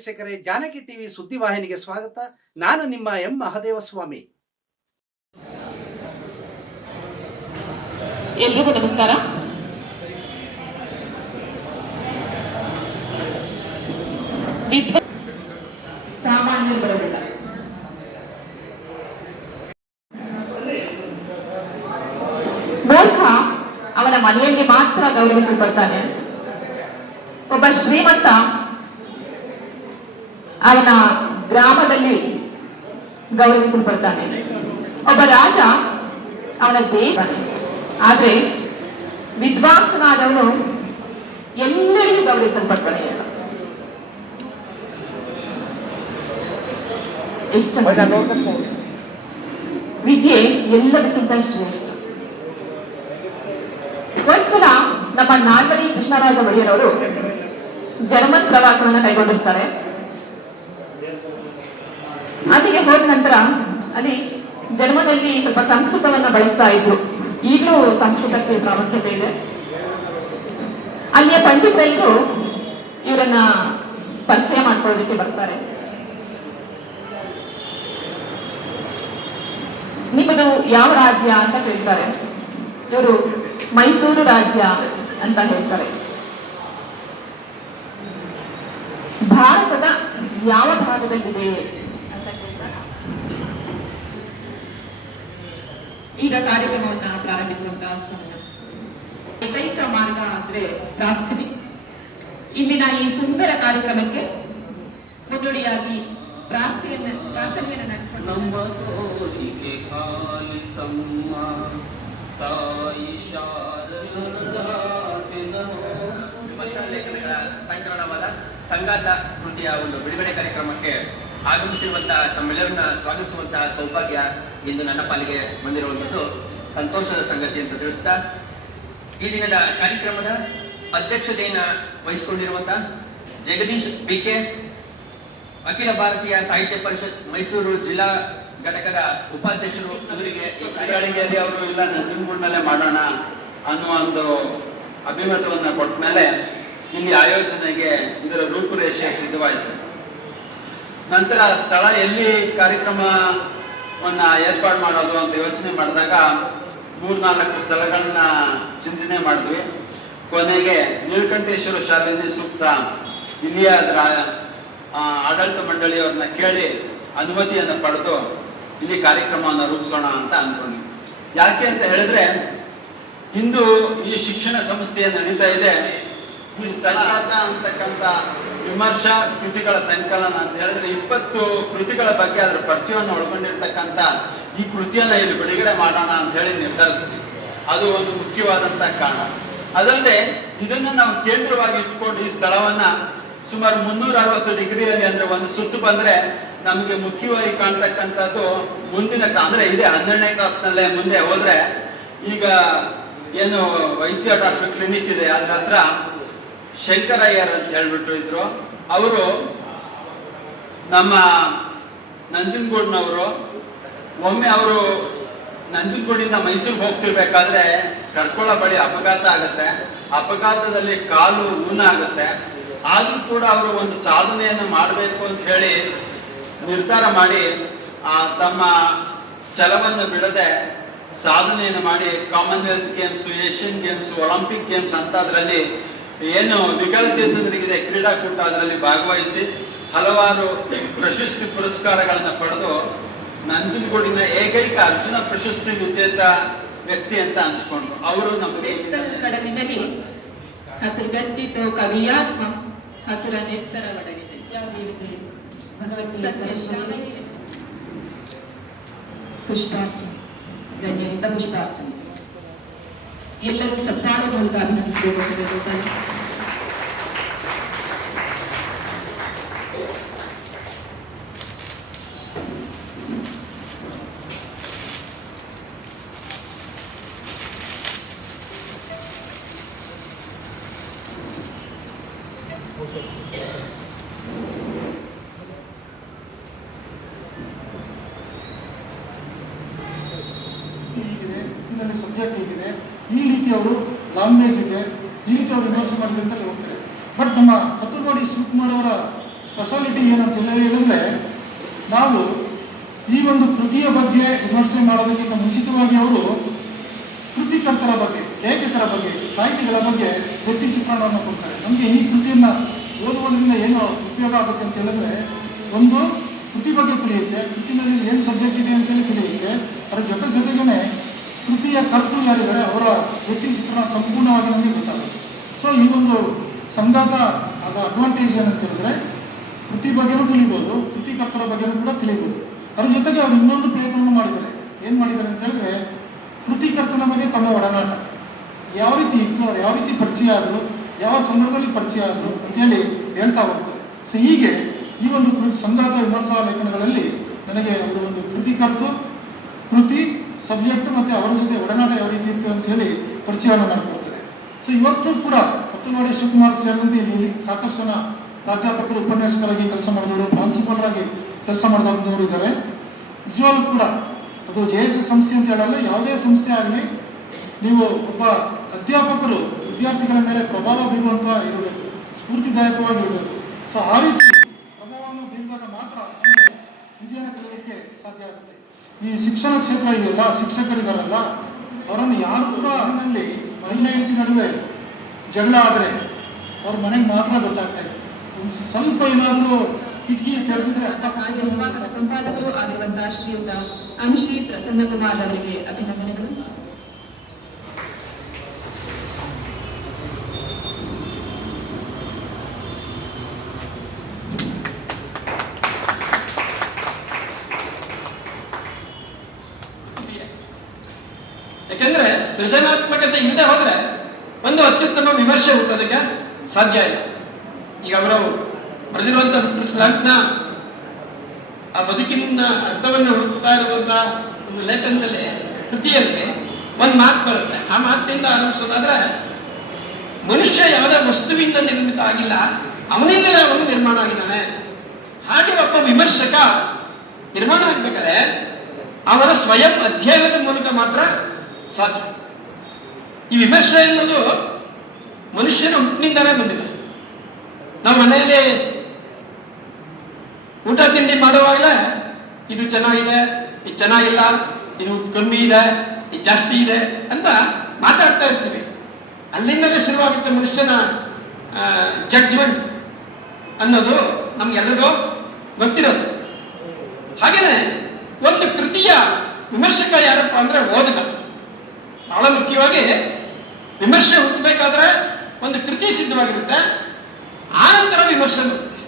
ವೀಕ್ಷಕರೇ ಜಾನಕಿ ಟಿವಿ ಸುದ್ದಿವಾಹಿನಿಗೆ ಸ್ವಾಗತ. ನಾನು ನಿಮ್ಮ ಎಂ. ಮಹದೇವ ಸ್ವಾಮಿ ಎಲ್ರಿಗೂ ನಮಸ್ಕಾರ. ಸಾಮಾನ್ಯರು ಬರೋದಿಲ್ಲ ಮೂರ್ಖ ಅವನ ಮನೆಯಲ್ಲಿ ಮಾತ್ರ ಗೌರವಿಸಲ್ಪಡ್ತಾನೆ. ಒಬ್ಬ ಶ್ರೀಮಂತ ಅವನ ಗ್ರಾಮದಲ್ಲಿ ಗೌರವಿಸಲ್ಪಡ್ತಾನೆ. ಒಬ್ಬ ರಾಜ ಅವನ ದೇಶ. ಆದ್ರೆ ವಿದ್ವಾಂಸನಾದವನು ಎಲ್ಲರಿಗೂ ಗೌರವಿಸಲ್ಪಡ್ತಾನೆ ಅಂತ. ಎಷ್ಟು ವಿದ್ಯೆ ಎಲ್ಲದಕ್ಕಿಂತ ಶ್ರೇಷ್ಠ. ಒಂದ್ಸಲ ನಮ್ಮ ನಾಲ್ವಡಿ ಕೃಷ್ಣರಾಜ ಒಡೆಯರವರು ಜರ್ಮನ್ ಪ್ರವಾಸವನ್ನ ಕೈಗೊಂಡಿರ್ತಾರೆ. ಅಲ್ಲಿಗೆ ಹೋದ ನಂತರ ಅಲ್ಲಿ ಜನ್ಮದಲ್ಲಿ ಸ್ವಲ್ಪ ಸಂಸ್ಕೃತವನ್ನ ಬಳಸ್ತಾ ಇದ್ರು. ಈಗಲೂ ಸಂಸ್ಕೃತಕ್ಕೆ ಪ್ರಾಮುಖ್ಯತೆ ಇದೆ. ಅಲ್ಲಿಯ ಪಂಡಿತರೆಲ್ಲರೂ ಇವರನ್ನ ಪರಿಚಯ ಮಾಡ್ಕೊಳ್ಳೋದಕ್ಕೆ ಬರ್ತಾರೆ. ನಿಮ್ಮದು ಯಾವ ರಾಜ್ಯ ಅಂತ ಕೇಳ್ತಾರೆ. ಇವರು ಮೈಸೂರು ರಾಜ್ಯ ಅಂತ ಹೇಳ್ತಾರೆ. ಯಾವ ಭಾಗದಲ್ಲಿದೆ ಅಂತ ಕೇಳ್ತಾರೆ ಈಗ ಕಾರ್ಯಕ್ರಮವನ್ನ ಪ್ರಾರಂಭಿಸುವಂತಹ ಸಮಯ ಏಕೈಕ ಮಾರ್ಗ ಅಂದ್ರೆ ಪ್ರಾರ್ಥನೆ ಇಂದಿನ ಈ ಸುಂದರ ಕಾರ್ಯಕ್ರಮಕ್ಕೆ ಮುನ್ನುಡಿಯಾಗಿ ಪ್ರಾರ್ಥನೆಯನ್ನ ಪ್ರಾರ್ಥನೆಯನ್ನು ನಡೆಸಲು ನಮ್ಮ ತೋಳಿಗೆ ಕಾಲಿಸಮ್ಮ ತಾಯಿ ಶಾರದಾತೆ ನಮೋ ವಿಮರ್ಶಾ ಲೇಖನಗಳ ಸಂಕಲನವಾದ ಸಂಗಾತ ಕೃತಿಯ ಒಂದು ಬಿಡುಗಡೆ ಕಾರ್ಯಕ್ರಮಕ್ಕೆ ಆಗಮಿಸಿರುವಂತಹ ತಮ್ಮೆಲ್ಲರನ್ನ ಸ್ವಾಗತಿಸುವಂತಹ ಸೌಭಾಗ್ಯ ಇಂದು ನನ್ನ ಪಾಲಿಗೆ ಬಂದಿರುವಂಥದ್ದು. ಸಂತೋಷದ ಸಂಗತಿ ಅಂತ ತಿಳಿಸ್ತಾ, ಈ ದಿನದ ಕಾರ್ಯಕ್ರಮದ ಅಧ್ಯಕ್ಷತೆಯನ್ನ ವಹಿಸಿಕೊಂಡಿರುವಂತಹ ಜಗದೀಶ್ ಬಿ ಕೆ ಅಖಿಲ ಭಾರತೀಯ ಸಾಹಿತ್ಯ ಪರಿಷತ್ ಮೈಸೂರು ಜಿಲ್ಲಾ ಘಟಕದ ಉಪಾಧ್ಯಕ್ಷರು ಇವರಿಗೆ ಅವರು ಇಲ್ಲ ನಂಜನಗೂಡ್ನಲ್ಲೇ ಮಾಡೋಣ ಅನ್ನುವ ಒಂದು ಅಭಿಮತವನ್ನ ಕೊಟ್ಟ ಮೇಲೆ ಇಲ್ಲಿ ಆಯೋಜನೆಗೆ ಇದರ ರೂಪುರೇಷೆ ಸಿದ್ಧವಾಯಿತು. ನಂತರ ಸ್ಥಳ ಎಲ್ಲಿ ಕಾರ್ಯಕ್ರಮವನ್ನು ಏರ್ಪಾಡು ಮಾಡೋದು ಅಂತ ಯೋಚನೆ ಮಾಡಿದಾಗ ಮೂರ್ನಾಲ್ಕು ಸ್ಥಳಗಳನ್ನ ಚಿಂತನೆ ಮಾಡಿದ್ವಿ. ಕೊನೆಗೆ ನೀಲಕಂಠೇಶ್ವರ ಶಾಲೆಯಲ್ಲಿ ಸೂಕ್ತ. ಇಲ್ಲಿಯ ಅದರ ಆಡಳಿತ ಮಂಡಳಿಯವ್ರನ್ನ ಕೇಳಿ ಅನುಮತಿಯನ್ನು ಪಡೆದು ಇಲ್ಲಿ ಕಾರ್ಯಕ್ರಮವನ್ನು ರೂಪಿಸೋಣ ಅಂತ ಅನ್ಕೊಂಡ್ವಿ ಯಾಕೆ ಅಂತ ಹೇಳಿದ್ರೆ ಇಂದು ಈ ಶಿಕ್ಷಣ ಸಂಸ್ಥೆಯ ನಡೀತಾ ಇದೆ. ಈ ಸಂಕಲನ ಅಂತಕ್ಕಂಥ ವಿಮರ್ಶಾ ಕೃತಿಗಳ ಸಂಕಲನ ಅಂತ ಹೇಳಿದ್ರೆ ಇಪ್ಪತ್ತು ಕೃತಿಗಳ ಬಗ್ಗೆ ಅದರ ಪರಿಚಯವನ್ನು ಒಳಗೊಂಡಿರ್ತಕ್ಕಂಥ ಈ ಕೃತಿಯನ್ನು ಇಲ್ಲಿ ಬಿಡುಗಡೆ ಮಾಡೋಣ ಅಂತ ಹೇಳಿ ನಿರ್ಧರಿಸ್ತೀವಿ. ಅದು ಒಂದು ಮುಖ್ಯವಾದಂತ ಕಾರಣ. ಅದಲ್ಲದೆ ಇದನ್ನ ನಾವು ಕೇಂದ್ರವಾಗಿ ಇಟ್ಕೊಂಡು ಈ ಸ್ಥಳವನ್ನ ಸುಮಾರು ಮುನ್ನೂರ ಅರವತ್ತು ಡಿಗ್ರಿಯಲ್ಲಿ ಅಂದ್ರೆ ಒಂದು ಸುತ್ತು ಬಂದ್ರೆ ನಮಗೆ ಮುಖ್ಯವಾಗಿ ಕಾಣ್ತಕ್ಕಂಥದ್ದು ಮುಂದಿನ ಅಂದ್ರೆ ಇದೆ ಹನ್ನೆರಡನೇ ಕ್ಲಾಸ್ನಲ್ಲೇ ಮುಂದೆ ಹೋದ್ರೆ ಈಗ ಏನು ವೈದ್ಯ ಡಾಕ್ಟರ್ ಕ್ಲಿನಿಕ್ ಇದೆ. ಅದ್ರ ಹತ್ರ ಶಂಕರಯ್ಯರ್ ಅಂತ ಹೇಳ್ಬಿಟ್ಟು ಇದ್ರು. ಅವರು ನಮ್ಮ ನಂಜನಗೂಡಿನವರು. ಒಮ್ಮೆ ಅವರು ನಂಜನಗೂಡಿಂದ ಮೈಸೂರಿಗೆ ಹೋಗ್ತಿರ್ಬೇಕಾದ್ರೆ ಕಡ್ಕೊಳ್ಳೋ ಬಳಿ ಅಪಘಾತ ಆಗುತ್ತೆ. ಅಪಘಾತದಲ್ಲಿ ಕಾಲು ಊನ ಆಗುತ್ತೆ. ಆದ್ರೂ ಕೂಡ ಅವರು ಒಂದು ಸಾಧನೆಯನ್ನು ಮಾಡಬೇಕು ಅಂತ ಹೇಳಿ ನಿರ್ಧಾರ ಮಾಡಿ, ಆ ತಮ್ಮ ಛಲವನ್ನು ಬಿಡದೆ ಸಾಧನೆಯನ್ನು ಮಾಡಿ Commonwealth Games Asian Games Olympic Games ಅಂತ ಅದರಲ್ಲಿ ಏನು ವಿಕಲಚೇತನರಿಗಿದೆ ಕ್ರೀಡಾಕೂಟ ಅದರಲ್ಲಿ ಭಾಗವಹಿಸಿ ಹಲವಾರು ಪ್ರಶಸ್ತಿ ಪುರಸ್ಕಾರಗಳನ್ನು ಪಡೆದು ನಂಜನಗೂಡಿನ ಏಕೈಕ ಅರ್ಜುನ ಪ್ರಶಸ್ತಿ ವಿಜೇತ ವ್ಯಕ್ತಿ ಅಂತ ಅನ್ಸ್ಕೊಂಡ್ರು. ಅವರು ನಮಗೆ ಹಸಿರುಗಟ್ಟಿತು ಕವಿಯಾತ್ಮ ಹಸುರ ನೆತ್ತರ ಶ್ಯಾಮಲೆ ಪುಷ್ಪಾರ್ಚನೆ. ಗಣ್ಯರಿಂದ ಪುಷ್ಪಾರ್ಚನೆ. ಎಲ್ಲರೂ ಚಪ್ಪಾಳೆ ಮೂಲಕ ಅಭಿನಂದಿಸಬೇಕು ಅಂತ ಹೇಳ್ತಾರೆ. ಹೀಗಿದೆ ಇನ್ನೊಂದು ಸಬ್ಜೆಕ್ಟ್ ಹೀಗಿದೆ ಈ ರೀತಿ ಅವರು ಲಾಂಗ್ವೇಜ್ ಇದೆ. ಈ ರೀತಿ ಅವರು ವಿಮರ್ಶೆ ಮಾಡಿದೆ ಅಂತಲೇ ಹೋಗ್ತಾರೆ. ಬಟ್ ನಮ್ಮ ಪತ್ತುರ್ವಾಡಿ ಶಿವಕುಮಾರ್ ಅವರ ಸ್ಪೆಷಾಲಿಟಿ ಏನಂತ ಹೇಳಿದ್ರೆ, ನಾವು ಈ ಒಂದು ಕೃತಿಯ ಬಗ್ಗೆ ವಿಮರ್ಶೆ ಮಾಡೋದಕ್ಕಿಂತ ಮುಂಚಿತವಾಗಿ ಅವರು ಕೃತಿಕರ್ತರ ಬಗ್ಗೆ, ಲೇಖಕರ ಬಗ್ಗೆ, ಸಾಹಿತಿಗಳ ಬಗ್ಗೆ ವ್ಯಕ್ತಿ ಚಿತ್ರಣವನ್ನು ಕೊಡ್ತಾರೆ. ನಮಗೆ ಈ ಕೃತಿಯನ್ನ ಓದುವುದರಿಂದ ಏನು ಉಪಯೋಗ ಆಗುತ್ತೆ ಅಂತ ಹೇಳಿದ್ರೆ, ಒಂದು ಕೃತಿ ಬಗ್ಗೆ ತಿಳಿಯುತ್ತೆ, ಕೃತಿನಲ್ಲಿ ಏನು ಸಬ್ಜೆಕ್ಟ್ ಇದೆ ಅಂತೇಳಿ ತಿಳಿಯುತ್ತೆ, ಅದರ ಜೊತೆ ಜೊತೆಗೇನೆ ಕೃತಿಯ ಕರ್ತೃ ಯಾರಿದ್ದಾರೆ ಅವರ ವ್ಯಕ್ತಿ ಚಿತ್ರಣ ಸಂಪೂರ್ಣವಾಗಿ ನಮಗೆ ಗೊತ್ತಾಗುತ್ತೆ. ಸೊ ಈ ಒಂದು ಸಂಘಾತ ಅದ ಅಡ್ವಾಂಟೇಜ್ ಏನಂತ ಹೇಳಿದ್ರೆ, ಕೃತಿ ಬಗ್ಗೆನೂ ತಿಳಿಬೋದು ಕೃತಿಕರ್ತರ ಬಗ್ಗೆನೂ ಕೂಡ ತಿಳಿಬೋದು. ಅದ್ರ ಜೊತೆಗೆ ಅವ್ರು ಇನ್ನೊಂದು ಪ್ರಯತ್ನವನ್ನು ಮಾಡಿದ್ದಾರೆ. ಏನ್ ಮಾಡಿದ್ದಾರೆ ಅಂತ ಹೇಳಿದ್ರೆ ಕೃತಿಕರ್ತನ ಬಗ್ಗೆ ತಮ್ಮ ಒಡನಾಟ. ಯಾವ ರೀತಿ ಇತ್ತು ಅವ್ರು ಯಾವ ರೀತಿ ಪರಿಚಯ ಆದರು, ಯಾವ ಸಂದರ್ಭದಲ್ಲಿ ಪರಿಚಯ ಆದರು ಅಂತೇಳಿ ಹೇಳ್ತಾ ಹೋಗ್ತಾರೆ. ಸೊ ಹೀಗೆ ಈ ಒಂದು ಸಂಘಾತ ವಿಮರ್ಶಾ ಲೇಖನಗಳಲ್ಲಿ ನನಗೆ ಅವರು ಒಂದು ಕೃತಿಕರ್ತು ಕೃತಿ ಸಬ್ಜೆಕ್ಟ್ ಮತ್ತು ಅವರ ಜೊತೆ ಒಡನಾಟ ಯಾವ ರೀತಿ ಇತ್ತು ಅಂತ ಹೇಳಿ ಪರಿಚಯವನ್ನು ಮಾಡಿಕೊಡ್ತಾರೆ. ಸೊ ಇವತ್ತು ಕೂಡ ಪತ್ತುವಾಡಿ ಶಿವಕುಮಾರ್ ಸೇರಿದಂತೆ ಇಲ್ಲಿ ಸಾಕಷ್ಟು ಜನ ಪ್ರಾಧ್ಯಾಪಕರು, ಉಪನ್ಯಾಸಕರಾಗಿ ಕೆಲಸ ಮಾಡಿದವರು, ಪ್ರಾಂಶುಪಾಲರಾಗಿ ಕೆಲಸ ಮಾಡಿದವರು ಇದ್ದಾರೆ. ನಿಜವಾಗ್ಲೂ ಕೂಡ ಅದು ಜೆ ಎಸ್ ಎಸ್ ಸಂಸ್ಥೆ ಅಂತ ಹೇಳಲ್ಲ, ಯಾವುದೇ ಸಂಸ್ಥೆ ಆಗಲಿ, ನೀವು ಒಬ್ಬ ಅಧ್ಯಾಪಕರು, ವಿದ್ಯಾರ್ಥಿಗಳ ಮೇಲೆ ಪ್ರಭಾವ ಬೀರುವಂತ ಇರಬೇಕು, ಸ್ಫೂರ್ತಿದಾಯಕವಾಗಿರಬೇಕು. ಸೊ ಆ ರೀತಿ ಪ್ರಭಾವವನ್ನು ಬೀರಿದಾಗ ಮಾತ್ರ ನಮಗೆ ವಿದ್ಯೆಯನ್ನು ಕಲಿಯಲಿಕ್ಕೆ ಸಾಧ್ಯ ಆಗುತ್ತೆ. ಈ ಶಿಕ್ಷಣ ಕ್ಷೇತ್ರ ಇದೆಯಲ್ಲ ಶಿಕ್ಷಕರಿದಾರಲ್ಲ, ಅವರನ್ನು ಯಾರು ಕೂಡ ಮನೆಯಲ್ಲಿ ಮಹಿಳೆ ಹೆಂಡತಿ ನಡುವೆ ಜಗಳ ಆದರೆ ಅವ್ರ ಮನೆಗೆ ಮಾತ್ರ ಗೊತ್ತಾಗ್ತಾ ಇದೆ ಒಂದು ಸ್ವಲ್ಪ ಏನಾದರೂ ಕಿಟಕಿ ತೆರೆದಿದ್ರೆ ಸಂಪಾದಕರು ಆಗಿರುವಂತಹ ಶ್ರೀಯುತ ಅಂಶಿ ಪ್ರಸನ್ನಕುಮಾರ್ ಅವರಿಗೆ ಅಭಿನಂದನೆಗಳು ಯಾಕೆಂದ್ರೆ ಸೃಜನಾತ್ಮಕತೆ ಹಿಂದೆ ಹೋದ್ರೆ ಒಂದು ಅತ್ಯುತ್ತಮ ವಿಮರ್ಶೆ ಹುಟ್ಟೋದಕ್ಕೆ ಸಾಧ್ಯ ಇಲ್ಲ. ಈಗ ಅವರು ಬರೆದಿರುವಂತ ನ ಆ ಬದುಕಿನ ಅರ್ಥವನ್ನು ಹುಡುಕ್ತಾ ಇರುವಂತ ಒಂದು ಲೇಖನದಲ್ಲಿ, ಕೃತಿಯಲ್ಲಿ ಒಂದು ಮಾತು ಬರುತ್ತೆ. ಆ ಮಾತಿನಿಂದ ಆರಂಭಿಸೋದಾದ್ರೆ, ಮನುಷ್ಯ ಯಾವುದೇ ವಸ್ತುವಿಂದ ನಿರ್ಮಿತ ಆಗಿಲ್ಲ, ಅವನಿಂದಲೇ ಅವನು ನಿರ್ಮಾಣ ಆಗಿದ್ದಾನೆ. ಹಾಗೆ ಒಬ್ಬ ವಿಮರ್ಶಕ ನಿರ್ಮಾಣ ಆಗ್ಬೇಕಾದ್ರೆ ಅವರ ಸ್ವಯಂ ಅಧ್ಯಯನದ ಮೂಲಕ ಮಾತ್ರ ಸಾಧ್ಯ. ಈ ವಿಮರ್ಶೆ ಎನ್ನುವುದು ಮನುಷ್ಯನ ಹುಟ್ಟಿನಿಂದಾನೇ ಬಂದಿದೆ. ನಾವು ಮನೆಯಲ್ಲಿ ಊಟ ತಿಂಡಿ ಮಾಡುವಾಗಲೇ ಇದು ಚೆನ್ನಾಗಿದೆ, ಇದು ಚೆನ್ನಾಗಿಲ್ಲ, ಇದು ಕಮ್ಮಿ ಇದೆ, ಇದು ಜಾಸ್ತಿ ಇದೆ ಅಂತ ಮಾತಾಡ್ತಾ ಇರ್ತೀವಿ. ಅಲ್ಲಿಂದಲೇ ಶುರುವಾಗುತ್ತೆ ಮನುಷ್ಯನ ಜಡ್ಜ್ಮೆಂಟ್ ಅನ್ನೋದು ನಮ್ಗೆಲ್ಲರಿಗೂ ಗೊತ್ತಿರೋದು. ಹಾಗೇನೆ ಒಂದು ಕೃತಿಯ ವಿಮರ್ಶಕ ಯಾರಪ್ಪ ಅಂದ್ರೆ ಓದಕ ಬಹಳ ಮುಖ್ಯವಾಗಿ ವಿಮರ್ಶೆ ಹುಟ್ಟಬೇಕಾದ್ರೆ ಒಂದು ಕೃತಿ ಸಿದ್ಧವಾಗಿರುತ್ತೆ. ಆನಂತರ ವಿಮರ್ಶೆ ಬರುತ್ತೆ.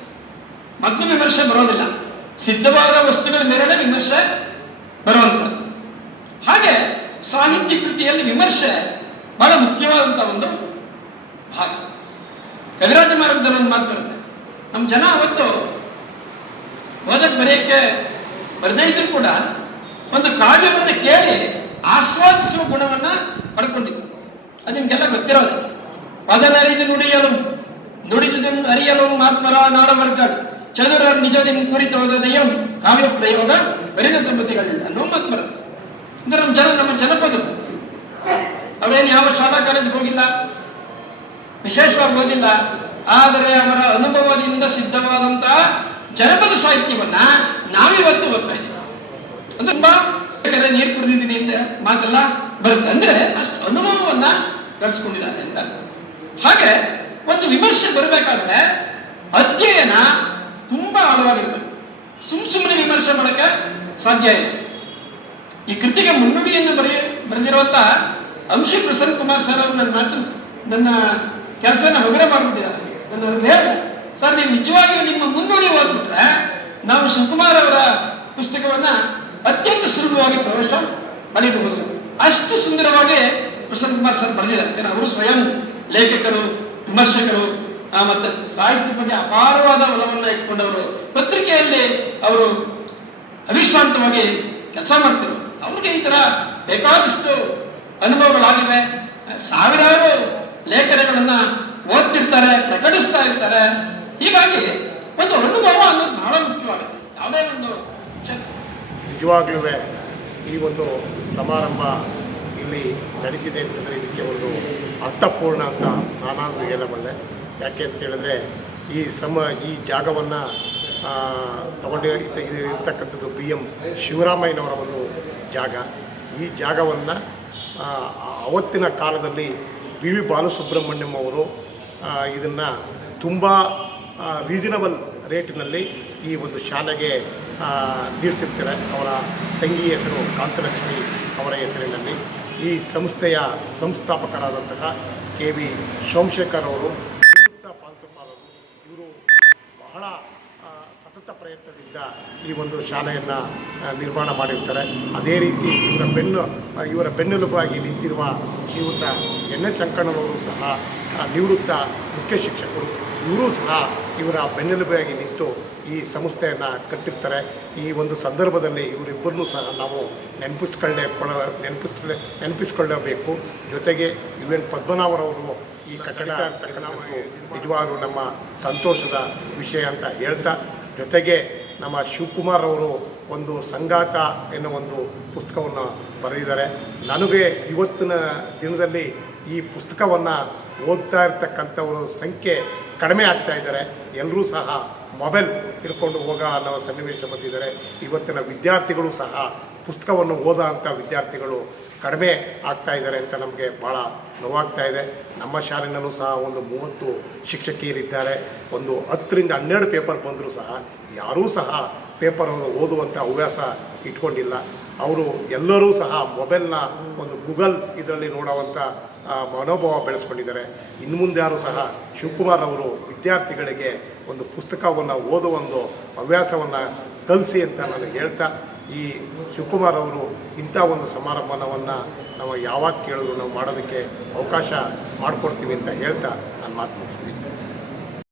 ಮೊದಲು ವಿಮರ್ಶೆ ಬರೋದಿಲ್ಲ. ಸಿದ್ಧವಾದ ವಸ್ತುಗಳ ಮೇಲೆನೆ ವಿಮರ್ಶೆ ಬರುವಂಥದ್ದು. ಹಾಗೆ ಸಾಹಿತ್ಯ ಕೃತಿಯಲ್ಲಿ ವಿಮರ್ಶೆ ಬಹಳ ಮುಖ್ಯವಾದಂತ ಒಂದು ಭಾಗ. ಕವಿರಾಜ ಮಾರ್ಗದಲ್ಲಿ ಒಂದು ಮಾತು ಬರುತ್ತೆ. ನಮ್ಮ ಜನ ಅವತ್ತು ಓದಕ್ಕೆ ಬರೆಯಕ್ಕೆ ಬರದೇ ಇದ್ರು ಕೂಡ ಒಂದು ಕಾವ್ಯವನ್ನು ಕೇಳಿ ಆಸ್ವಾದಿಸುವ ಗುಣವನ್ನ ಪಡ್ಕೊಂಡಿದ್ದು ಅದು ನಿಮ್ಗೆಲ್ಲ ಗೊತ್ತಿರೋದು. ಪದನರಿದು ನುಡಿಯಲು ನುಡಿದುದನ್ನು ಅರಿಯಲು ಮಾತ್ಮರ ನಾಡವರ್ಗ ಚದುರ ನಿಜದಿನ್ ಕುರಿತೋದಯಂ ಕಾವ್ಯ ಪ್ರಯೋಗ ಪರಿಣತ ದಂಪತಿಗಳಿಲ್ಲ ಅನ್ನೋ ಮಾತ್ಮರ ಅಂದ್ರೆ ನಮ್ಮ ಜನ ನಮ್ಮ ಜನಪದ. ಅವರೇನು ಯಾವ ಶಾಲಾ ಕಾಲೇಜ್ಗೆ ಹೋಗಿಲ್ಲ, ವಿಶೇಷವಾಗಿ ಓದಿಲ್ಲ, ಆದರೆ ಅವರ ಅನುಭವದಿಂದ ಸಿದ್ಧವಾದಂತಹ ಜನಪದ ಸಾಹಿತ್ಯವನ್ನ ನಾವಿವತ್ತು ಓದ್ತಾ ಇದ್ದೀವಿ. ತುಂಬಾ ನೀರು ಕುಡಿದಿದ್ದೀನಿ ಅಂತ ಮಾತೆಲ್ಲ, ಬರುತ್ತೆ. ಅಂದ್ರೆ ಅಷ್ಟು ಅನುಭವವನ್ನ ಗಳಿಸ್ಕೊಂಡಿದ್ದಾರೆ ಅಂತ. ಹಾಗೆ ಒಂದು ವಿಮರ್ಶೆ ಬರಬೇಕಾದ್ರೆ ಅಧ್ಯಯನ ತುಂಬಾ ಆಳವಾಗಿರ್ಬೇಕು ಸುಮ್ ಸುಮ್ಮನೆ ವಿಮರ್ಶೆ ಮಾಡಕ್ಕೆ ಸಾಧ್ಯ ಇಲ್ಲ. ಈ ಕೃತಿಗೆ ಮುನ್ನುಡಿಯನ್ನು ಬರೆಯ, ಬರೆದಿರುವಂತ ಅಂಶಿ ಪ್ರಸನ್ನ ಕುಮಾರ್ ಸರ್ ಅವರು ನನ್ನ ಮಾತು, ನನ್ನ ಕೆಲಸನ ಹೊಗರೆ ಮಾಡಿಬಿಟ್ಟಿದ್ದಾರೆ ನನ್ನ ಹೇಳಿದೆ, ಸರ್, ನೀವು ನಿಜವಾಗಿಯೂ ನಿಮ್ಮ ಮುನ್ನುಡಿ ಓದ್ಬಿಟ್ರೆ ನಾವು ಶಿವಕುಮಾರ್ ಅವರ ಪುಸ್ತಕವನ್ನ ಅತ್ಯಂತ ಸುಲಭವಾಗಿ ಪ್ರವೇಶ ಪಡೆಯಬಹುದು ಅಷ್ಟು ಸುಂದರವಾಗಿ ಪ್ರಸನ್ನ ಕುಮಾರ್ ಸರ್ ಬರೆದಿಲ್ಲ ಯಾಕಂದ್ರೆ ಅವರು ಸ್ವಯಂ ಲೇಖಕರು, ವಿಮರ್ಶಕರು ಮತ್ತೆ ಸಾಹಿತ್ಯ ಬಗ್ಗೆ ಅಪಾರವಾದ ಒಲವನ್ನು ಇಟ್ಕೊಂಡವರು. ಪತ್ರಿಕೆಯಲ್ಲಿ ಅವರು ಅವಿಶ್ರಾಂತವಾಗಿ ಕೆಲಸ ಮಾಡ್ತಿದ್ರು. ಅವ್ರಿಗೆ ಈ ತರ ಬೇಕಾದಷ್ಟು ಅನುಭವಗಳಾಗಿವೆ. ಸಾವಿರಾರು ಲೇಖನಗಳನ್ನ ಓದ್ತಿರ್ತಾರೆ, ಪ್ರಕಟಿಸ್ತಾ ಇರ್ತಾರೆ. ಹೀಗಾಗಿ ಒಂದು ಅನುಭವ ಅನ್ನೋದು ಬಹಳ ಮುಖ್ಯವಾಗುತ್ತೆ. ಯಾವುದೇ ಒಂದು ನಿಜವಾಗ್ಲೂ ಈ ಒಂದು ಸಮಾರಂಭ ಇಲ್ಲಿ ನಡೀತಿದೆ ಅಂತಂದರೆ ಇದಕ್ಕೆ ಒಂದು ಅರ್ಥಪೂರ್ಣ ಅಂತ ನಾನಾದರೂ ಹೇಳಬಲ್ಲೆ. ಯಾಕೆ ಅಂತ ಹೇಳಿದ್ರೆ ಈ ಸಮ ಈ ಜಾಗವನ್ನು ತಗೊಂಡು ಇರ್ತಕ್ಕಂಥದ್ದು ಬಿ ಎಂ ಶಿವರಾಮಯ್ಯನವರ ಒಂದು ಜಾಗ. ಈ ಜಾಗವನ್ನು ಅವತ್ತಿನ ಕಾಲದಲ್ಲಿ ಬಿ ವಿ ಬಾಲಸುಬ್ರಹ್ಮಣ್ಯಂ ಅವರು ಇದನ್ನು ತುಂಬ ರೀಸನಬಲ್ ರೇಟಿನಲ್ಲಿ ಈ ಒಂದು ಶಾಲೆಗೆ ನೀಡಿಸಿರ್ತಾರೆ ಅವರ ತಂಗಿ ಹೆಸರು ಕಾಂತಲಕ್ಷ್ಮಿ ಅವರ ಹೆಸರಿನಲ್ಲಿ. ಈ ಸಂಸ್ಥೆಯ ಸಂಸ್ಥಾಪಕರಾದಂತಹ ಕೆ ವಿ ಸೋಮಶೇಖರ್ ಅವರು ನಿವೃತ್ತ ಪ್ರಾಂಶುಪಾಲರು, ಇವರು ಬಹಳ ಸತತ ಪ್ರಯತ್ನದಿಂದ ಈ ಒಂದು ಶಾಲೆಯನ್ನು ನಿರ್ಮಾಣ ಮಾಡಿರ್ತಾರೆ. ಅದೇ ರೀತಿ ಇವರ ಬೆನ್ನು ಇವರ ಬೆನ್ನೆಲುಬಾಗಿ ನಿಂತಿರುವ ಶ್ರೀಯುತ ಎನ್ ಎಸ್ ಅಂಕಣ್ಣನವರು ಸಹ ನಿವೃತ್ತ ಮುಖ್ಯ ಶಿಕ್ಷಕರು. ಇವರೂ ಸಹ ಇವರ ಬೆನ್ನೆಲುಬೆಯಾಗಿ ನಿಂತು ಈ ಸಂಸ್ಥೆಯನ್ನು ಕಟ್ಟಿರ್ತಾರೆ. ಈ ಒಂದು ಸಂದರ್ಭದಲ್ಲಿ ಇವರಿಬ್ಬರನ್ನೂ ಸಹ ನಾವು ನೆನಪಿಸ್ಕೊಳ್ಳೆ ನೆನಪಿಸ್ ನೆನಪಿಸ್ಕೊಳ್ಳಬೇಕು. ಜೊತೆಗೆ ಯು ಎನ್ ಪದ್ಮನಾಭರವರು ಈ ಕಟ್ಟಡ ನಿಜವಾಗ್ಲೂ ನಮ್ಮ ಸಂತೋಷದ ವಿಷಯ ಅಂತ ಹೇಳ್ತಾ, ಜೊತೆಗೆ ನಮ್ಮ ಶಿವಕುಮಾರ್ ಅವರು ಒಂದು ಸಂಗಾತ ಎನ್ನುವ ಒಂದು ಪುಸ್ತಕವನ್ನು ಬರೆದಿದ್ದಾರೆ. ನನಗೆ ಇವತ್ತಿನ ದಿನದಲ್ಲಿ ಈ ಪುಸ್ತಕವನ್ನು ಓದ್ತಾ ಇರ್ತಕ್ಕಂಥವ್ರ ಸಂಖ್ಯೆ ಕಡಿಮೆ ಆಗ್ತಾ ಇದ್ದಾರೆ. ಎಲ್ಲರೂ ಸಹ ಮೊಬೈಲ್ ಹಿಡ್ಕೊಂಡು ಹೋಗೋ ಅನ್ನೋ ಸನ್ನಿವೇಶ ಬಂದಿದ್ದಾರೆ. ಇವತ್ತಿನ ವಿದ್ಯಾರ್ಥಿಗಳು ಸಹ ಪುಸ್ತಕವನ್ನು ಓದೋ ಅಂತ ವಿದ್ಯಾರ್ಥಿಗಳು ಕಡಿಮೆ ಆಗ್ತಾ ಇದ್ದಾರೆ ಅಂತ ನಮಗೆ ಭಾಳ ನೋವಾಗ್ತಾ ಇದೆ. ನಮ್ಮ ಶಾಲೆಯಲ್ಲೂ ಸಹ ಒಂದು ಮೂವತ್ತು ಶಿಕ್ಷಕಿಯರಿದ್ದಾರೆ ಒಂದು ಹತ್ತರಿಂದ ಹನ್ನೆರಡು ಪೇಪರ್ ಬಂದರೂ ಸಹ ಯಾರೂ ಸಹ ಪೇಪರ್ ಓದುವಂಥ ಹವ್ಯಾಸ ಇಟ್ಕೊಂಡಿಲ್ಲ. ಅವರು ಎಲ್ಲರೂ ಸಹ ಮೊಬೈಲ್ನ ಒಂದು ಗೂಗಲ್ ಇದರಲ್ಲಿ ನೋಡುವಂಥ ಮನೋಭಾವ ಬೆಳೆಸ್ಕೊಂಡಿದ್ದಾರೆ. ಇನ್ನು ಮುಂದೆ ಯಾರು ಸಹ ಶಿವಕುಮಾರ್ ಅವರು ವಿದ್ಯಾರ್ಥಿಗಳಿಗೆ ಒಂದು ಪುಸ್ತಕವನ್ನು ಓದೋ ಒಂದು ಹವ್ಯಾಸವನ್ನು ಕಲಿಸಿ ಅಂತ ನಾನು ಹೇಳ್ತಾ, ಈ ಶಿವಕುಮಾರ್ ಅವರು ಇಂಥ ಒಂದು ಸಮಾರಂಭವನ್ನು ನಾವು ಯಾವಾಗ ಕೇಳಿದ್ರು ನಾವು ಮಾಡೋದಕ್ಕೆ ಅವಕಾಶ ಮಾಡಿಕೊಡ್ತೀವಿ ಅಂತ ಹೇಳ್ತಾ, ನಾನು ಮಾತು ಮುಗಿಸ್ತೀನಿ.